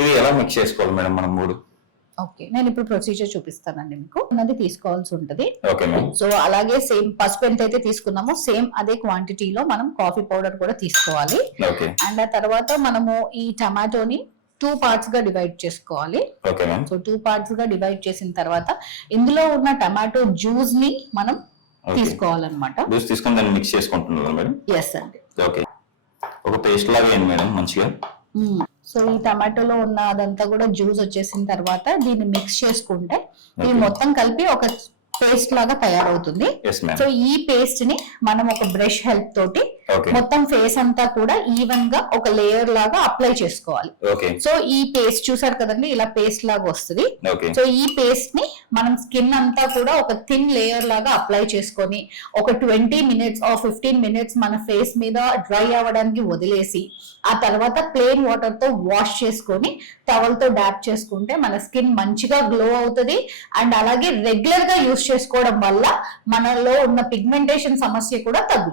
ఇది ఎలా మిక్స్ చేసుకోవాలి మేడం మనం మూడు? ఓకే, నేను ఇప్పుడు ప్రొసీజర్ చూపిస్తానండి మీకు. అన్నది తీసుకోవాల్సి ఉంటది. Okay madam. సో అలాగే సేమ్ పసుపు ఎంతైతే తీసుకున్నామో సేమ్ అదే క్వాంటిటీలో మనం కాఫీ పౌడర్ కూడా తీసుకోవాలి. ఓకే. అండ్ ఆ తర్వాత మనము ఈ టమాటోని 2 parts గా డివైడ్ చేసుకోవాలి. Okay ma'am. సో 2 parts గా డివైడ్ చేసిన తర్వాత ఇందులో ఉన్న టమాటో జ్యూస్ ని మనం తీసుకోవాలన్నమాట. జ్యూస్ తీసుకొని దాన్ని మిక్స్ చేసుకుంటున్నారా మేడం? ఎస్ అండి. ఓకే, ఒక పేస్ట్ లాగా ఏంటి మేడం మంచిగా. సో ఈ టమాటోలో ఉన్న అదంతా కూడా జ్యూస్ వచ్చేసిన తర్వాత దీన్ని మిక్స్ చేసుకుంటే ఇది మొత్తం కలిపి ఒక పేస్ట్ లాగా తయారవుతుంది. సో ఈ పేస్ట్ ని మనం ఒక బ్రష్ హెల్ప్ తోటి మొత్తం ఫేస్ అంతా కూడా ఈవెన్ గా ఒక లేయర్ లాగా అప్లై చేసుకోవాలి. సో ఈ పేస్ట్ చూసారు కదండి, ఇలా పేస్ట్ లాగా వస్తుంది. సో ఈ పేస్ట్ ని మనం స్కిన్ అంతా కూడా ఒక థిన్ లేయర్ లాగా అప్లై చేసుకొని ఒక 20 minutes or 15 minutes మన ఫేస్ మీద డ్రై అవ్వడానికి వదిలేసి ఆ తర్వాత ప్లెయిన్ వాటర్ తో వాష్ చేసుకొని టవల్ తో డాప్ చేసుకుంటే మన స్కిన్ మంచిగా గ్లో అవుతుంది. అండ్ అలాగే రెగ్యులర్ గా యూస్ చేసుకోవడం వల్ల మనలో ఉన్న పిగ్మెంటేషన్ సమస్య కూడా తగ్గుతుంది.